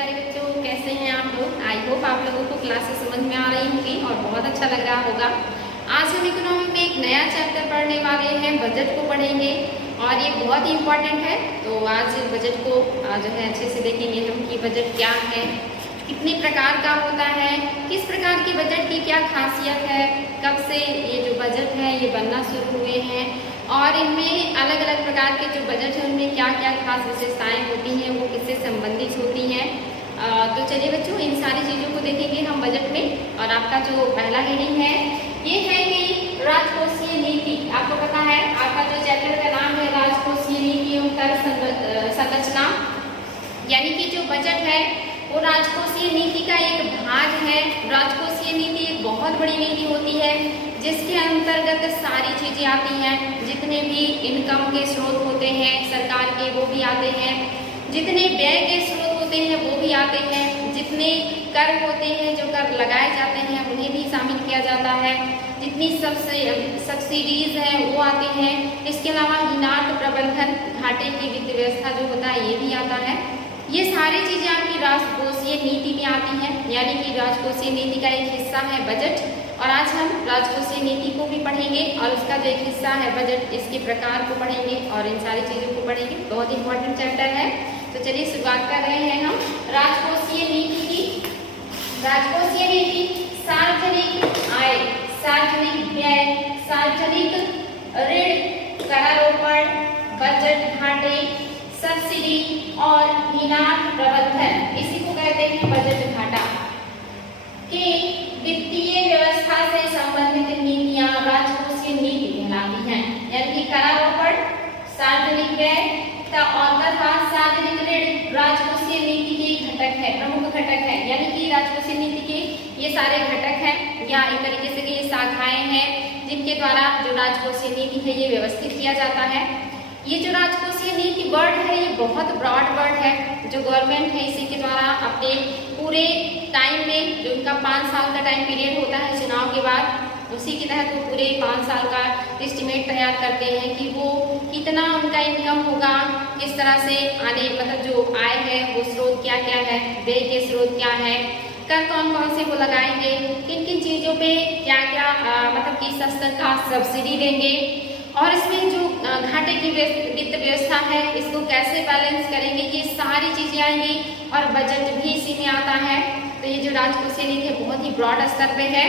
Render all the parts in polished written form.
प्यारे बच्चों, कैसे हैं आप लोग। आई होप आप लोगों को क्लासेस समझ में आ रही होंगी और बहुत अच्छा लग रहा होगा। आज हम इकोनॉमी में एक नया चैप्टर पढ़ने वाले हैं, बजट को पढ़ेंगे और ये बहुत ही इम्पोर्टेंट है। तो आज बजट को जो है अच्छे से देखेंगे हम कि बजट क्या है, कितने प्रकार का होता है, किस प्रकार की बजट की क्या खासियत है, कब से ये जो बजट है ये बनना शुरू हुए हैं और इनमें अलग अलग प्रकार के जो बजट है उनमें क्या क्या खास विशेषताएं होती हैं, वो किससे संबंधित होती हैं। तो चलिए बच्चों, इन सारी चीज़ों को देखेंगे हम बजट में। और आपका जो पहला हेडिंग है ये है कि राजकोषीय नीति। आपको पता है आपका जो चैप्टर का नाम है राजकोषीय नीति एवं कर संरचना, यानी कि जो बजट है वो राजकोषीय नीति का एक भाग है। राजकोषीय नीति एक बहुत बड़ी नीति होती है जिसके अंतर्गत सारी चीजें आती हैं। जितने भी इनकम के स्रोत होते हैं सरकार के वो भी आते हैं, जितने व्यय के स्रोत होते हैं वो भी आते हैं, जितने कर होते हैं जो कर लगाए जाते हैं उन्हें भी शामिल किया जाता है, जितनी सब्सिडीज हैं वो आती हैं। इसके अलावा हिनाट प्रबंधन, घाटे की वित्त व्यवस्था जो होता है ये भी आता है। ये सारी चीजें आपकी राजकोषीय नीति में आती हैं, यानी कि राजकोषीय नीति का एक हिस्सा है बजट। और आज हम राजकोषीय नीति को भी पढ़ेंगे और उसका जो एक हिस्सा है बजट, इसके प्रकार को पढ़ेंगे और इन सारी चीजों को पढ़ेंगे। बहुत इंपॉर्टेंट चैप्टर है। तो चलिए शुरुआत कर रहे हैं हम राजकोषीय नीति की। राजकोषीय नीति सार्वजनिक आय, सार्वजनिक व्यय, सार्वजनिक ऋण, करारोपण, बजट घाटे, सब्सिडी और हिनाट प्रबंधन, इसी को कहते हैं बजट घाटा के वित्तीय व्यवस्था से संबंधित नीतियां राजकोषीय नीति कहलाती हैं। यानी कि करारोपण, सार्वजनिक व्यय तथा सार्वजनिक ऋण राजकोषीय नीति के घटक है, प्रमुख घटक है। यानी कि राजकोषीय नीति के ये सारे घटक हैं या एक तरीके से ये शाखाएं हैं जिनके द्वारा जो राजकोषीय नीति है ये व्यवस्थित किया जाता है। ये जो राजकोषीय नीति वर्ड है ये बहुत ब्रॉड वर्ड है। जो गवर्नमेंट है इसी के द्वारा अपने पूरे टाइम में, जो उनका 5 साल का टाइम पीरियड होता है चुनाव के बाद, उसी के तहत वो पूरे 5 साल का एस्टिमेट तैयार करते हैं कि वो कितना उनका इनकम होगा, किस तरह से आने मतलब जो आय है वो स्रोत क्या क्या है, व्यय के स्रोत क्या है, कर कौन कौन से वो लगाएंगे, किन किन चीज़ों पे क्या क्या मतलब किस स्तर का सब्सिडी देंगे और इसमें जो घाटे की वित्त व्यवस्था है इसको कैसे बैलेंस करेंगे, ये सारी चीजें आएंगी और बजट भी इसी में आता है। तो ये जो राजकोषीय नीति है बहुत ही ब्रॉड स्तर पे है।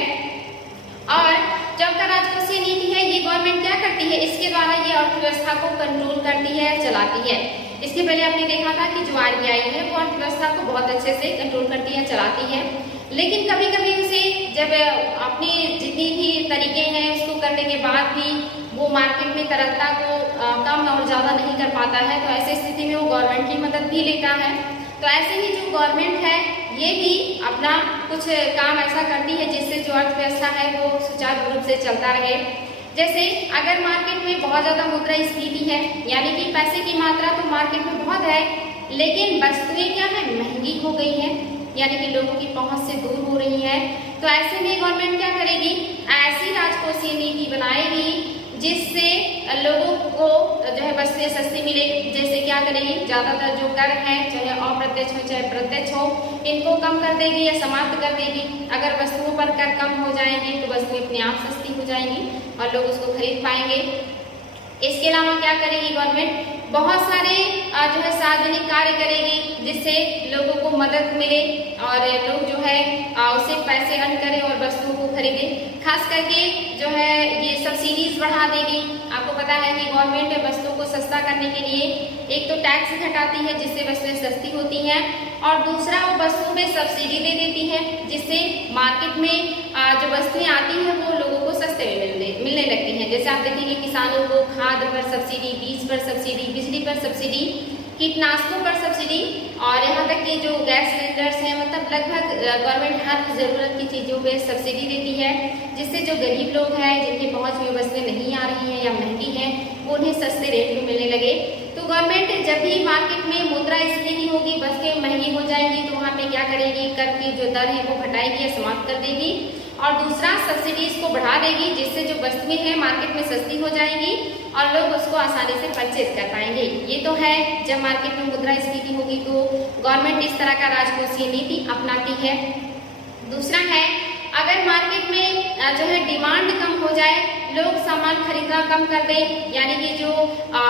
और जब का राजकोषीय नीति है ये गवर्नमेंट क्या करती है, इसके द्वारा ये अर्थव्यवस्था को कंट्रोल करती है, चलाती है। इसके पहले आपने देखा था कि जो RBI है वो अर्थव्यवस्था को बहुत अच्छे से कंट्रोल करती है, चलाती है। लेकिन कभी कभी उसे जब अपनी जितनी भी तरीके हैं उसको करने के बाद भी वो मार्केट में तरलता को कम और ज़्यादा नहीं कर पाता है, तो ऐसी स्थिति में वो गवर्नमेंट की मदद भी लेता है। तो ऐसे ही जो गवर्नमेंट है ये भी अपना कुछ काम ऐसा करती है जिससे जो अर्थव्यवस्था है वो सुचारू रूप से चलता रहे। जैसे अगर मार्केट में बहुत ज़्यादा मुद्रास्फीति है, यानी कि पैसे की मात्रा तो मार्केट में बहुत है लेकिन वस्तुएं क्या है, महंगी हो गई है, यानी कि लोगों की पहुंच से दूर हो रही है। तो ऐसे में गवर्नमेंट क्या करेगी, ऐसी राजकोषीय नीति बनाएगी जिससे लोगों को जो है वस्तुएं सस्ती मिले। जैसे क्या करेगी, ज्यादातर जो कर है चाहे अप्रत्यक्ष हो चाहे प्रत्यक्ष हो, इनको कम कर देगी या समाप्त कर देगी। अगर वस्तुओं पर कर कम हो जाएंगे तो वस्तुएं अपने आप सस्ती हो जाएंगी और लोग उसको खरीद पाएंगे। इसके अलावा क्या करेगी गवर्नमेंट, बहुत सारे जो है सार्वजनिक कार्य करेगी जिससे लोगों को मदद मिले और लोग जो है उससे पैसे अर्न करें और वस्तुओं को खरीदे। खास करके जो है ये सब्सिडीज बढ़ा देगी। आपको पता है कि गवर्नमेंट वस्तुओं को सस्ता करने के लिए एक तो टैक्स घटाती है जिससे वस्तुएं सस्ती होती हैं और दूसरा वो वस्तुओं पे सब्सिडी दे देती है जिससे मार्केट में जो वस्तुएं आती हैं वो लोगों को सस्ते में मिलने लगती हैं। जैसे आप देखेंगे किसानों को खाद पर सब्सिडी, बीज पर सब्सिडी, बिजली पर सब्सिडी, कीटनाशकों पर सब्सिडी और यहाँ तक कि जो गैस सिलेंडर्स हैं, मतलब लगभग गवर्नमेंट हर जरूरत की चीज़ों पे सब्सिडी देती है जिससे जो गरीब लोग हैं जिनकी पहुँच में वस्तुएं नहीं आ रही हैं या महंगी हैं वो उन्हें सस्ते रेट में मिलने लगे। तो गवर्नमेंट जब भी मार्केट में मुद्रास्फीति होगी, वस्तुएं महंगी हो जाएंगी, तो वहाँ पे क्या करेगी, कर की जो दर है वो घटाएगी या समाप्त कर देगी और दूसरा सब्सिडीज को बढ़ा देगी, जिससे जो वस्तुएं हैं मार्केट में सस्ती हो जाएंगी और लोग उसको आसानी से परचेज कर पाएंगे। ये तो है जब मार्केट में मुद्रास्फीति होगी तो गवर्नमेंट इस तरह का राजकोषीय नीति अपनाती है। दूसरा है, अगर मार्केट में जो है डिमांड कम हो जाए, लोग सामान खरीदना कम कर दे, यानी कि जो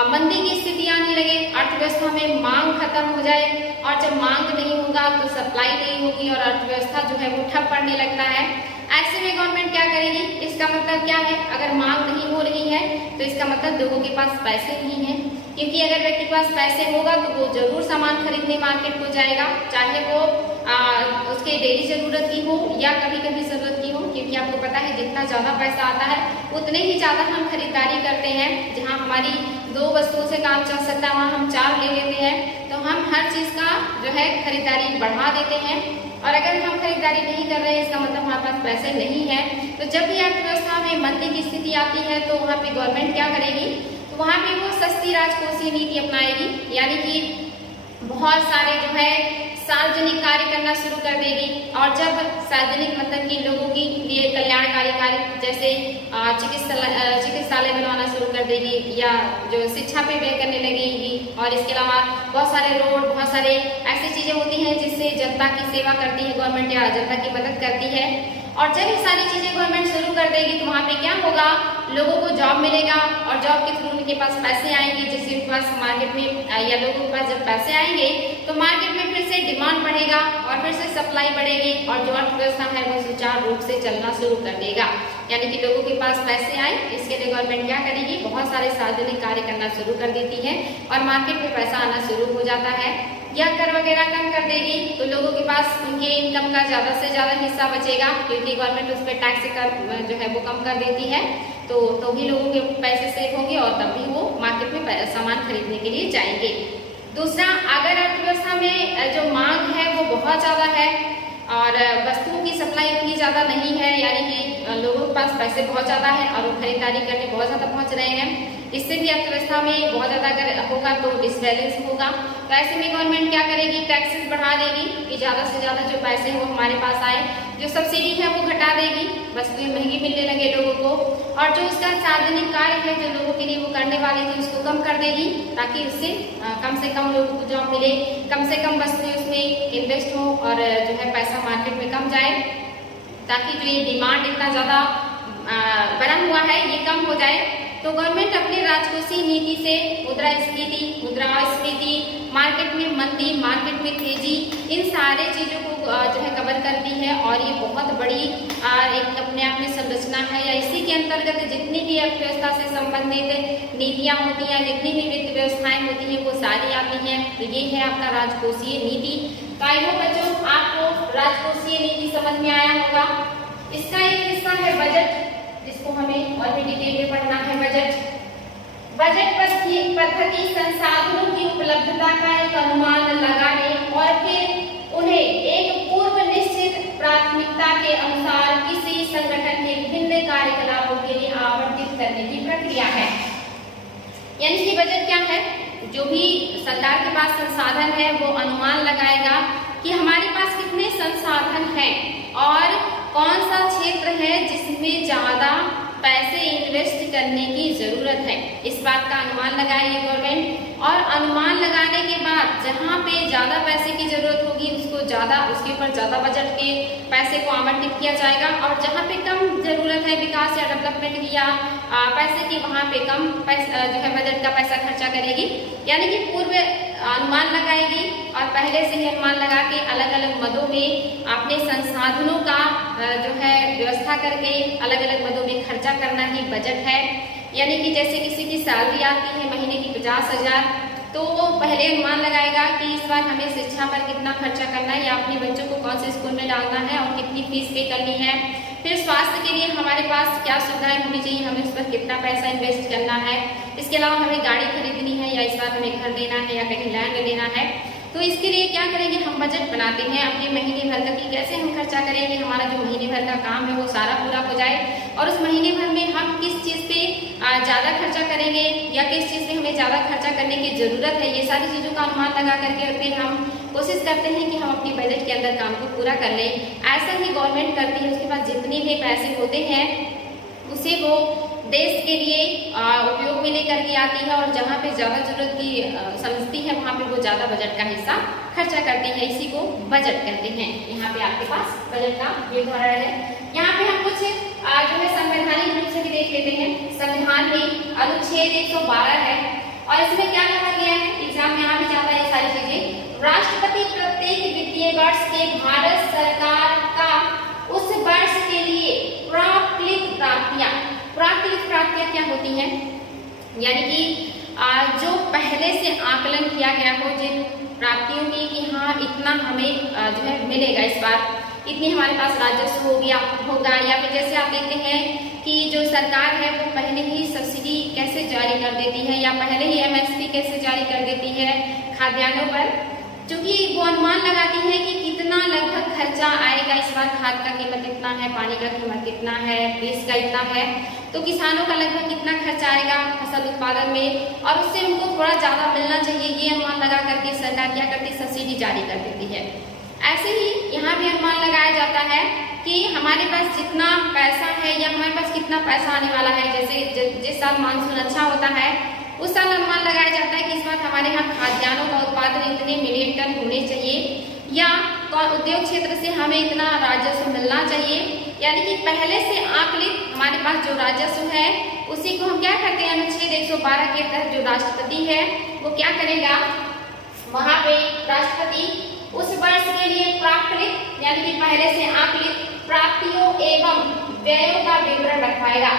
मंदी की स्थिति आने लगे, अर्थव्यवस्था में मांग खत्म हो जाए और जब मांग नहीं होगा तो सप्लाई नहीं होगी और अर्थव्यवस्था जो है वो ठप पड़ने लगता है। ऐसे में गवर्नमेंट क्या करेगी? इसका मतलब क्या है? अगर मांग नहीं हो रही है तो इसका मतलब लोगों के पास पैसे नहीं है, क्योंकि अगर व्यक्ति के पास पैसे होगा तो वो जरूर सामान खरीदने मार्केट को जाएगा, चाहे वो उसके डेली जरूरत की हो या कभी कभी जरूरत की हो, क्योंकि आपको पता है जितना ज्यादा पैसा आता है उतने ही ज्यादा हम खरीदारी करते हैं। जहां हमारी 2 वस्तुओं से काम चल सकता है वहां हम 4 ले लेते हैं, तो हम हर चीज का जो है खरीदारी बढ़ा देते हैं। और अगर हम खरीदारी नहीं कर रहे हैं इसका मतलब हमारे पास पैसे नहीं है। तो जब भी अर्थव्यवस्था में मंदी की स्थिति आती है तो वहाँ पे गवर्नमेंट क्या करेगी? तो वहाँ पे वो सस्ती राजकोषीय नीति अपनाएगी, यानी कि बहुत सारे जो है सार्वजनिक कार्य करना शुरू कर देगी। और जब सार्वजनिक मतलब कि लोगों के लिए कल्याणकारी कार्य जैसे चिकित्सालय बनवाना शुरू कर देगी या जो शिक्षा पे व्यय करने लगेगी, और इसके अलावा बहुत सारे रोड, बहुत सारे ऐसी चीजें होती हैं जिससे जनता की सेवा करती है गवर्नमेंट या जनता की मदद करती है। और जब ये सारी चीजें गवर्नमेंट शुरू कर देगी तो वहाँ पे क्या होगा? लोगों को जॉब मिलेगा और जॉब के थ्रू उनके पास पैसे आएंगे, जिससे उनके पास मार्केट में या लोगों के पास जब पैसे आएंगे तो मार्केट में फिर से डिमांड बढ़ेगा और फिर से सप्लाई बढ़ेगी और जो अर्थव्यवस्था है वो सुचारू रूप से चलना शुरू कर देगा। यानी कि लोगों के पास पैसे आए, इसके लिए गवर्नमेंट क्या करेगी? बहुत सारे सार्वजनिक कार्य करना शुरू कर देती है और मार्केट में पैसा आना शुरू हो जाता है। या कर वगैरह कम कर देगी तो लोगों के पास उनके इनकम का ज्यादा से ज्यादा हिस्सा बचेगा, क्योंकि गवर्नमेंट उस पर टैक्स कर जो है वो कम कर देती है। तो भी लोगों के पैसे सेव होंगे और तब भी वो मार्केट में सामान खरीदने के लिए जाएंगे। दूसरा, अगर अर्थव्यवस्था में जो मांग है वो बहुत ज्यादा है और वस्तुओं की सप्लाई उतनी ज्यादा नहीं है, यानी कि लोगों के पास पैसे बहुत ज्यादा है और वो खरीदारी करने बहुत ज्यादा पहुंच रहे हैं, इससे भी अर्थव्यवस्था में बहुत ज्यादा अगर होगा तो डिसबैलेंस होगा। तो ऐसे में गवर्नमेंट क्या करेगी? टैक्सेस बढ़ा देगी कि ज्यादा से ज्यादा जो पैसे हैं वो हमारे पास आए। जो सब्सिडी है वो घटा देगी, वस्तुएं महंगी मिलने लगे लोगों को, और जो उसका सार्वजनिक कार्य है जो लोगों के लिए वो करने वाली थी उसको कम कर देगी, ताकि उससे कम से कम लोगों को जॉब मिले, कम से कम वस्तुएं उसमें इन्वेस्ट हो और जो है पैसा मार्केट में कम जाए, ताकि जो ये डिमांड इतना ज्यादा बना हुआ है ये कम हो जाए। तो गवर्नमेंट अपनी राजकोषीय नीति से मुद्रास्फीति, मार्केट में मंदी, मार्केट में तेजी, इन सारे चीजों को जो है कवर करती है और ये बहुत बड़ी एक अपने आप में संरचना है, या इसी के अंतर्गत जितनी भी अर्थव्यवस्था से संबंधित नीतियां होती हैं, जितनी भी वित्त व्यवस्थाएं होती हैं वो सारी आती हैं। तो ये है आपका राजकोषीय नीति। तो आई होप बच्चों आपको राजकोषीय नीति समझ में आया होगा। इसका एक हिस्सा है बजट, जिसको हमें और भी डिटेल में पढ़ना है। बजट पद्धति संसाधनों की उपलब्धता का एक अनुमान लगाने और फिर उन्हें एक पूर्व निश्चित प्राथमिकता के अनुसार किसी संगठन के विभिन्न कार्यकलापों के लिए आवंटित करने की प्रक्रिया है। यानी कि बजट क्या है? जो भी सरकार के पास संसाधन है वो अनुमान लगाएगा कि हमारे पास कितने संसाधन हैं और कौन सा क्षेत्र है जिसमें ज्यादा पैसे इन्वेस्ट करने की जरूरत है। इस बात का अनुमान लगाएगी गवर्नमेंट, और अनुमान लगाने के बाद जहां पे ज्यादा पैसे की जरूरत होगी उसके ऊपर ज्यादा बजट के पैसे को आवंटित किया जाएगा, और जहां पे कम जरूरत है विकास या डेवलपमेंट की या पैसे की, वहां पे कम पैसा जो है बजट का पैसा खर्चा करेगी। यानी कि पूर्व अनुमान लगाएगी और पहले से ही अनुमान लगा के अलग अलग मदों में अपने संसाधनों का जो है व्यवस्था करके अलग अलग मदों में खर्चा करना ही बजट है। यानी कि जैसे किसी की सैलरी आती है महीने की 50,000, तो वो पहले अनुमान लगाएगा कि इस बार हमें शिक्षा पर कितना खर्चा करना है या अपने बच्चों को कौन से स्कूल में डालना है और कितनी फीस पे करनी है। फिर स्वास्थ्य के लिए हमारे पास क्या सुविधाएं होनी चाहिए, हमें उस पर कितना पैसा इन्वेस्ट करना है। इसके अलावा हमें गाड़ी खरीदनी है या इस बार हमें घर लेना है या कहीं लैंड लेना है। तो इसके लिए क्या करेंगे? हम बजट बनाते हैं अपने महीने भर का कि कैसे हम खर्चा करेंगे, हमारा जो महीने भर का काम है वो सारा पूरा हो जाए, और उस महीने भर में हम किस चीज पे ज्यादा खर्चा करेंगे या किस चीज पे हमें ज्यादा खर्चा करने की जरूरत है। ये सारी चीजों का अनुमान लगा करके फिर हम कोशिश करते हैं कि हम अपने बजट के अंदर काम को पूरा कर लें। ऐसा ही गवर्नमेंट करती है, उसके पास जितने भी पैसे होते हैं उसे वो देश के लिए उपयोग में लेकर के आती है, और जहाँ पे ज़्यादा जरूरत की समझती है वहाँ पे वो ज़्यादा बजट का हिस्सा खर्चा करती है। इसी को बजट कहते हैं। यहाँ पे आपके पास बजट का ये उदाहरण है। यहाँ पे हम कुछ जो है संवैधानिक रूप से भी देख लेते हैं। संविधान में अनुच्छेद 112 है, और इसमें क्या कहा गया है, एग्जाम में आ भी जाता है ये सारी चीजें। राष्ट्रपति प्रत्येक वित्तीय वर्ष के भारत सरकार का उस वर्ष के लिए प्राकृतिक प्राप्तियां क्या होती हैं, यानी कि जो पहले से आकलन किया गया हो जिन प्राप्तियों की कि हाँ इतना हमें जो है मिलेगा इस बार, इतनी हमारे पास राजस्व होगा, या फिर जैसे आप देखते हैं कि जो सरकार है वो पहले ही सब्सिडी कैसे जारी कर देती है, या पहले ही एमएसपी कैसे जारी कर देती है खाद्यान्नों पर, क्योंकि वो अनुमान लगाती है कि कितना लगभग खर्चा आएगा इस बार, खाद का कीमत इतना है, पानी का कीमत कितना है, बीज का इतना है, तो किसानों का लगभग कितना खर्चा आएगा फसल उत्पादन में, और उससे उनको थोड़ा ज़्यादा मिलना चाहिए, ये अनुमान लगा करके सरकार क्या करती है, सब्सिडी जारी कर देती है। ऐसे ही यहाँ भी अनुमान लगाया जाता है कि हमारे पास जितना पैसा है या हमारे पास कितना पैसा आने वाला है। जैसे जिस साल मानसून अच्छा होता है उस साल अनुमान लगाया जाता है कि इस बार हमारे यहाँ खाद्यान्नों का उत्पादन इतने मिलियन टन होने चाहिए, या उद्योग क्षेत्र से हमें इतना राजस्व मिलना चाहिए। यानी कि पहले से आकलित हमारे पास जो राजस्व है उसी को हम क्या करते हैं, अनुच्छेद 112 के तहत जो राष्ट्रपति है वो क्या करेगा, वहां पे राष्ट्रपति उस वर्ष के लिए प्राकृतिक यानी कि पहले से आकलित प्राप्तियों एवं व्ययों का विवरण रखवाएगा,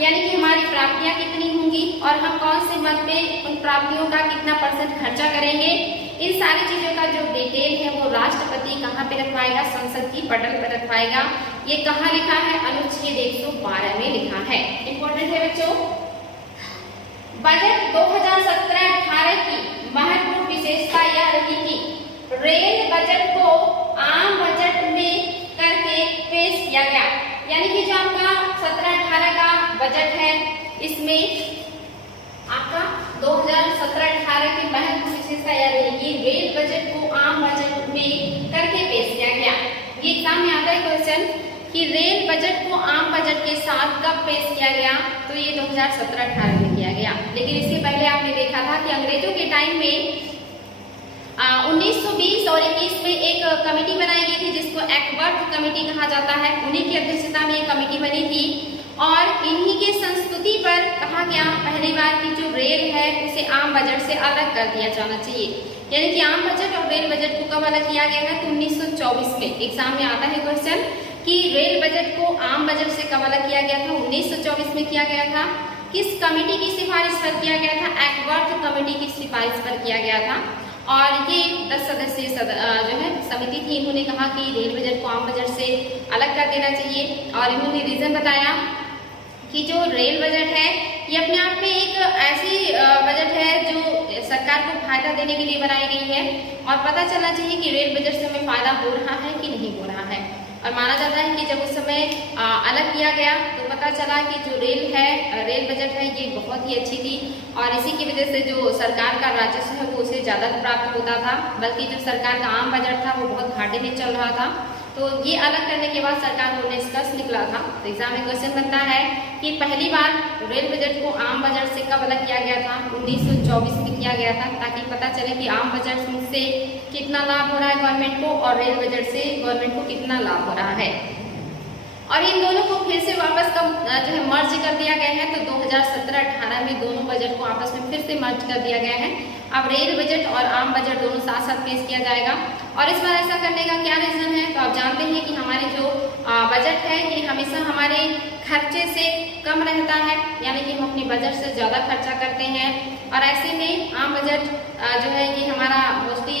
यानी कि हमारी प्राप्तियां कितनी होंगी और हम कौन से मद में उन प्राप्तियों का कितना % खर्चा करेंगे। इन सारी चीजों का जो डिटेल है वो राष्ट्रपति कहाँ पे रखवाएगा, संसद की पटल पर रखवाएगा। ये कहाँ लिखा है, अनुच्छेद 112 में लिखा है। इंपॉर्टेंट है बच्चों। बजट 2017-18 की महत्वपूर्ण विशेषता यह रही कि रेल बजट को आम बजट में करके पेश किया गया, यानी कि जो आपका 17-18 का बजट है इसमें आपका 2017-18 की महत्वपूर्ण विशेषता यह रही कि रेल बजट को आम बजट में करके पेश किया गया। ये एग्जाम में आता है क्वेश्चन कि रेल बजट को आम बजट के साथ कब पेश किया गया, तो ये 2017-18 में किया गया। लेकिन इसके पहले आपने देखा था कि अंग्रेजों के टाइम में 1920 और 21 में एक कमेटी बनाई गई थी जिसको एक्वर्थ कमेटी कहा जाता है। उन्हीं की अध्यक्षता में एक कमेटी बनी थी और इन्हीं के संस्तुति पर कहा गया पहली बार कि जो रेल है उसे आम बजट से अलग कर दिया जाना चाहिए। यानी कि आम बजट और रेल बजट को कब अलग किया गया है, तो 1924 में। एग्जाम में आता है क्वेश्चन कि रेल बजट को आम बजट से कब अलग किया गया था, 1924 में किया गया था। किस कमेटी की सिफारिश पर किया गया था, एक्वर्थ कमेटी की सिफारिश पर किया गया था। और ये 10 सदस्यीय जो है समिति थी। इन्होंने कहा कि रेल बजट को आम बजट से अलग कर देना चाहिए और इन्होंने रीजन बताया कि जो रेल बजट है ये अपने आप में एक ऐसी बजट है जो सरकार को फायदा देने के लिए बनाई गई है और पता चलना चाहिए कि रेल बजट से हमें फायदा हो रहा है कि नहीं हो रहा है। और माना जाता है कि जब उस समय अलग किया गया तो पता चला कि जो रेल बजट है ये बहुत ही अच्छी थी और इसी की वजह से जो सरकार का राजस्व है वो उसे ज़्यादा प्राप्त होता था, बल्कि जो सरकार का आम बजट था वो बहुत घाटे में चल रहा था। तो ये अलग करने के बाद सरकार को निष्कर्ष निकला था। तो एग्जाम में क्वेश्चन बनता है कि पहली बार रेल बजट को आम बजट से कब अलग किया गया था, 1924 में किया गया था, ताकि पता चले कि आम बजट से कितना लाभ हो रहा है गवर्नमेंट को और रेल बजट से गवर्नमेंट को कितना लाभ हो रहा है। और इन दोनों को फिर से वापस कब जो है मर्ज कर दिया गया है, तो 2017-18 में दोनों बजट को आपस में फिर से मर्ज कर दिया गया है। अब रेल बजट और आम बजट दोनों साथ साथ पेश किया जाएगा। और इस बार ऐसा करने का क्या रीजन है, तो आप जानते हैं कि हमारे जो बजट है ये हमेशा हमारे खर्चे से कम रहता है, यानी कि हम अपने बजट से ज़्यादा खर्चा करते हैं। और ऐसे में आम बजट जो है ये हमारा मोस्टली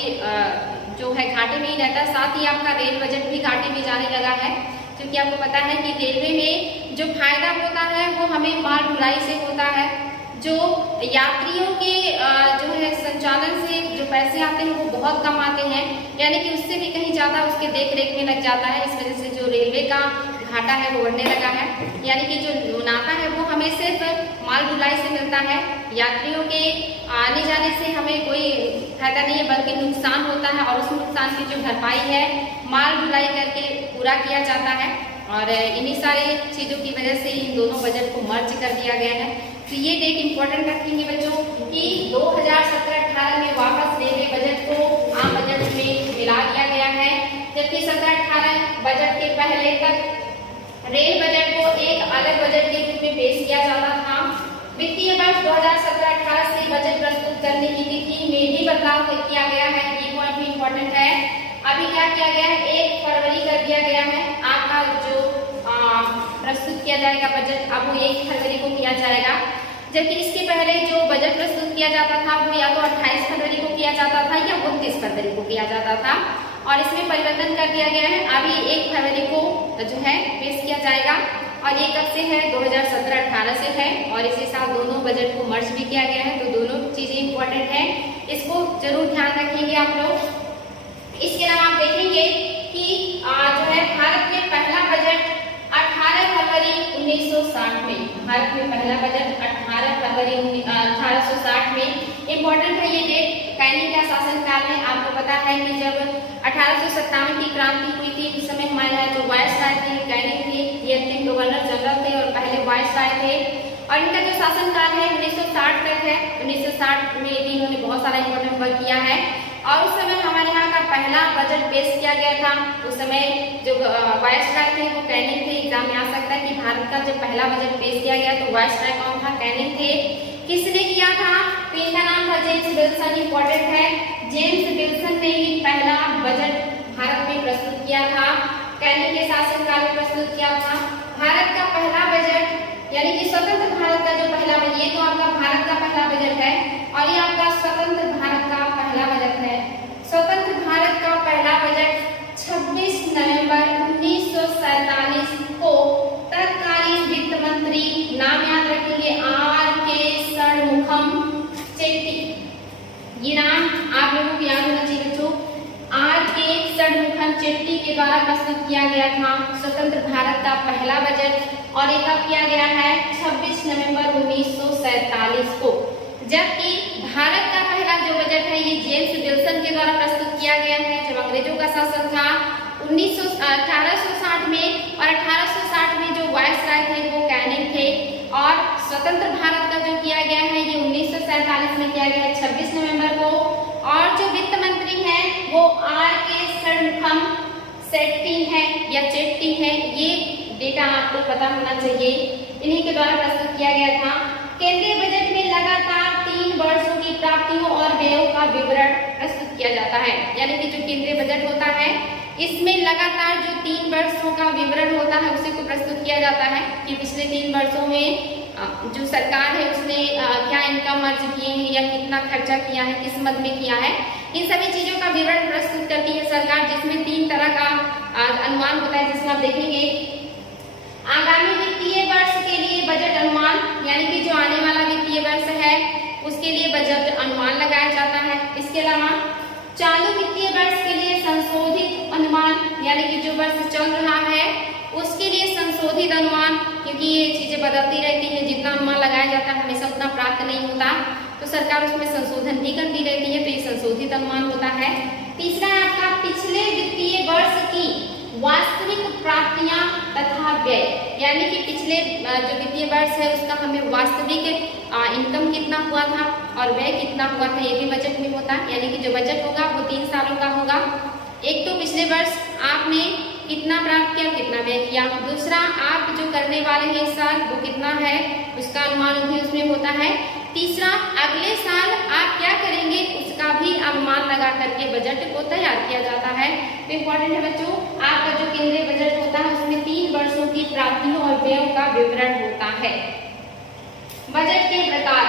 जो है घाटे में ही रहता है। साथ ही आपका रेल बजट भी घाटे में जाने लगा है, क्योंकि आपको पता है कि रेलवे में जो फायदा होता है वो हमें माल ढुलाई से होता है। जो यात्रियों के जो है संचालन से जो पैसे आते हैं वो बहुत कम आते हैं, यानी कि उससे भी कहीं ज़्यादा उसके देख रेख में लग जाता है। इस वजह से जो रेलवे का घाटा है वो बढ़ने लगा है। यानी कि जो मुनाफा है वो हमें सिर्फ माल ढुलाई से मिलता है, यात्रियों के आने जाने से हमें कोई फायदा नहीं है, बल्कि नुकसान होता है और उस नुकसान की जो भरपाई है माल ढुलाई करके पूरा किया जाता है। और इन्हीं सारी चीज़ों की वजह से इन दोनों बजट को मर्ज कर दिया गया है। तो ये डेट इम्पोर्टेंट रखेंगे बच्चों कि 2017-18 में वापस रेलवे बजट को आम बजट में मिला दिया गया है, जबकि 17-18 बजट के पहले तक रेल बजट को एक अलग बजट के रूप में पेश किया जाता था। वित्तीय वर्ष 2017-18 से बजट प्रस्तुत करने की तिथि में भी बदलाव किया गया है, ये पॉइंट भी इम्पोर्टेंट है। अभी क्या किया गया है, 1 फरवरी कर दिया गया है आपका जो प्रस्तुत किया जाएगा बजट, अब वो 1 फरवरी को किया जाएगा। जबकि इसके पहले जो बजट प्रस्तुत किया जाता था वो या तो 28 फरवरी को किया जाता था या 29 फरवरी को किया जाता था, और इसमें परिवर्तन कर दिया गया है। अभी 1 फरवरी को जो है पेश किया जाएगा, और ये कब से है, 2017-18 से है, और इसी साल दोनों बजट को मर्ज भी किया गया है। तो दोनों चीजें इंपॉर्टेंट है, इसको जरूर ध्यान रखेंगे आप लोग। इसके अलावा आप देखेंगे कि जो है भारत में पहला बजट 18 फरवरी 1960 में, भारत में पहला बजट 18 फरवरी 1860 में। इम्पोर्टेंट है ये डेट, कैनिंग का शासनकाल में। आपको पता है कि जब 1857 की क्रांति हुई थी, उस समय हमारे यहाँ जो वायसराय थे कैनिंग थे, ये अंतिम गवर्नर जनरल थे और पहले वायसराय थे, और इनका जो शासनकाल है 1960 तक है। 1960 में भी इन्होंने बहुत सारा इम्पोर्टेंट वर्क किया है, और उस समय हमारे यहाँ का पहला बजट पेश किया गया था। उस समय जो वायसराय थे वो कैनिंग थे। एग्जाम में आ सकता है कि भारत का जब पहला बजट पेश किया गया तो वायसराय कौन था, कैनिंग थे। किसने किया था, तो इनका नाम था जेम्स विल्सन। इंपॉर्टेंट है, जेम्स विल्सन ने ही पहला बजट भारत में प्रस्तुत किया था, कैनिंग के शासनकाल में प्रस्तुत किया था। भारत का पहला बजट यानी कि स्वतंत्र भारत का जो पहला बजट, ये तो आपका भारत का पहला बजट है, और ये आपका स्वतंत्र भारत का पहला बजट है। स्वतंत्र भारत का पहला बजट 26 नवंबर 1947 को तत्कालीन वित्त मंत्री, नाम याद रखेंगे, R.K. षणमुखम चेट्टी। ये नाम आप लोगों को याद होना चाहिए बच्चों। R.K. षणमुखम चेट्टी के द्वारा प्रस्तुत किया गया था स्वतंत्र भारत का पहला बजट, और ये कब किया गया है, 26 नवंबर 1947 को। जबकि भारत का पहला जो बजट है ये जेम्स विल्सन के द्वारा प्रस्तुत किया गया है, जब अंग्रेजों का शासन था 1860 में, और 1860 में जो वायसराय थे वो कैनिंग थे, और स्वतंत्र भारत का जो किया गया है ये 1947 में किया गया है 26 नवंबर को। और जो वित्त मंत्री हैं वो R.K. षणमुखम चेट्टी है या चेट्टी है, ये डेटा आपको पता होना चाहिए, इन्हीं के द्वारा प्रस्तुत किया गया था। केंद्रीय बजट में लगातार 3 वर्षों की प्राप्तियों और व्ययों का विवरण प्रस्तुत किया जाता है। यानी कि जो केंद्रीय बजट होता है इसमें लगातार जो 3 वर्षों का विवरण होता है उसी को प्रस्तुत किया जाता है कि पिछले 3 वर्षों में जो सरकार है उसने क्या इनकम अर्ज किए हैं या कितना खर्चा किया है, किस मद में किया है, इन सभी चीजों का विवरण प्रस्तुत करती है सरकार, जिसमें 3 तरह का अनुमान होता है, जिसमें आप देखेंगे आगामी वित्तीय वर्ष के लिए बजट अनुमान, यानी कि जो आने वाला वित्तीय वर्ष है उसके लिए बजट अनुमान लगाया जाता है। इसके अलावा चालू वित्तीय वर्ष के लिए संशोधित अनुमान, यानी कि जो वर्ष चल रहा है उसके लिए संशोधित अनुमान, क्योंकि ये चीजें बदलती रहती हैं, जितना अनुमान लगाया जाता है हमेशा उतना प्राप्त नहीं होता, तो सरकार उसमें संशोधन भी करती रहती है, तो ये संशोधित अनुमान होता है। तीसरा है आपका पिछले वित्तीय वर्ष की वास्तविक प्राप्तियां तथा व्यय, यानी कि पिछले जो वित्तीय वर्ष है उसका हमें वास्तविक इनकम कितना हुआ था और व्यय कितना हुआ था, ये भी बजट में होता है। यानी कि जो बजट होगा वो 3 सालों का होगा। एक तो पिछले वर्ष आपने कितना प्राप्त किया, कितना व्यय किया, दूसरा आप जो करने वाले हैं इस साल वो कितना है उसका अनुमान भी उसमें होता है, तीसरा अगले साल आप क्या करेंगे उसका भी अनुमान लगा करके बजट को तैयार किया जाता है। तो इम्पोर्टेंट है बच्चों, आपका जो केंद्रीय बजट होता है उसमें 3 वर्षों की प्राप्तियों और व्ययों का विवरण होता है। बजट के प्रकार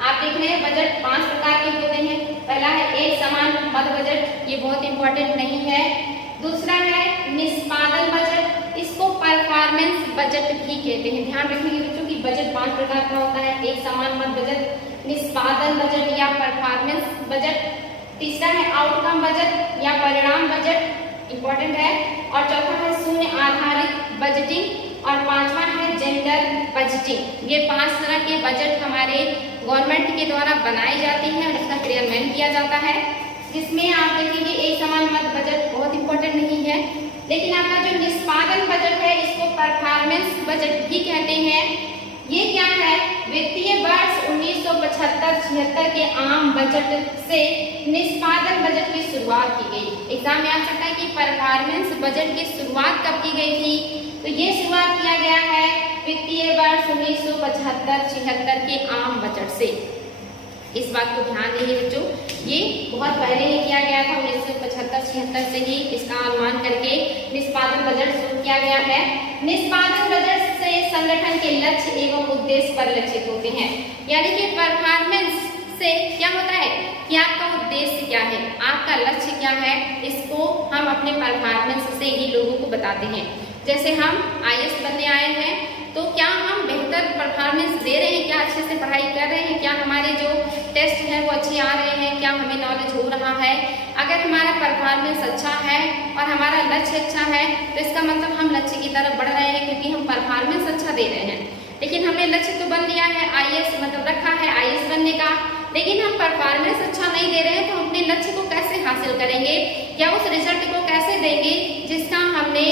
आप देख रहे हैं, बजट 5 प्रकार के होते हैं। पहला है एक समान मद बजट, ये बहुत इंपॉर्टेंट नहीं है। दूसरा है निष्पादन बजट, इसको परफॉर्मेंस बजट भी कहते हैं। ध्यान रखेंगे बच्चों कि बजट 5 प्रकार का होता है, एक समान मद बजट, निष्पादन बजट या परफॉर्मेंस बजट। तीसरा है आउटकम बजट या परिणाम बजट। इम्पोर्टेंट है। और चौथा है शून्य आधारित बजटिंग और पांचवा है जेंडर बजटिंग। ये 5 तरह के बजट हमारे गवर्नमेंट के द्वारा बनाए जाते हैं और इसका क्रियान्वयन किया जाता है, जिसमें आप देखेंगे एक समान मत बजट बहुत इंपॉर्टेंट नहीं है, लेकिन आपका जो निष्पादन बजट है इसको परफॉर्मेंस बजट भी कहते हैं। ये क्या है? वित्तीय वर्ष 1975-76 के आम बजट से निष्पादन बजट की शुरुआत की गई। एग्जाम में आ सकता है कि परफॉर्मेंस बजट की शुरुआत कब की गई थी, तो ये शुरुआत किया गया है वित्तीय वर्ष 1975-76 के आम बजट से। इस बात को ध्यान देंगे बच्चों, ये बहुत पहले ही किया गया था, 1975-76 से ही इसका अनुमान करके निष्पादन बजट शुरू किया गया है। निष्पादन बजट से संगठन के लक्ष्य एवं उद्देश्य परिलक्षित होते हैं, यानी कि परफॉर्मेंस से क्या होता है कि आपका उद्देश्य क्या है, आपका लक्ष्य क्या है, इसको हम अपने परफॉर्मेंस से ही लोगों को बताते हैं। जैसे हम IAS बनने आए हैं, तो क्या हम बेहतर परफॉर्मेंस दे रहे हैं, क्या अच्छे से पढ़ाई कर रहे हैं, क्या हमारे जो टेस्ट हैं वो अच्छे आ रहे हैं, क्या हमें नॉलेज हो रहा है। अगर हमारा परफॉर्मेंस अच्छा है और हमारा लक्ष्य अच्छा है, तो इसका मतलब हम लक्ष्य की तरफ बढ़ रहे हैं, क्योंकि हम परफॉर्मेंस अच्छा दे रहे हैं। लेकिन हमने लक्ष्य तो बन लिया है, IAS मतलब रखा है IAS बनने का, लेकिन हम परफॉर्मेंस अच्छा नहीं दे रहे हैं, तो अपने लक्ष्य को कैसे हासिल करेंगे या उस रिजल्ट को कैसे देंगे जिसका हमने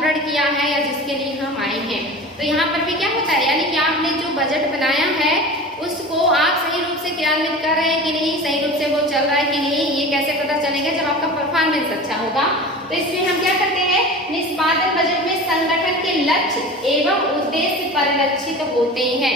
दृढ़ किया है या जिसके लिए हम आए हैं। तो यहाँ पर भी क्या होता है, यानी कि आपने जो बजट बनाया है उसको आप सही रूप से क्रियान्वित कर रहे हैं कि नहीं, सही रूप से वो चल रहा है कि नहीं, ये कैसे पता चलेगा जब आपका परफॉर्मेंस अच्छा होगा। तो इसमें हम क्या करते हैं, निष्पादन बजट में संगठन के लक्ष्य एवं उद्देश्य परिलक्षित होते हैं।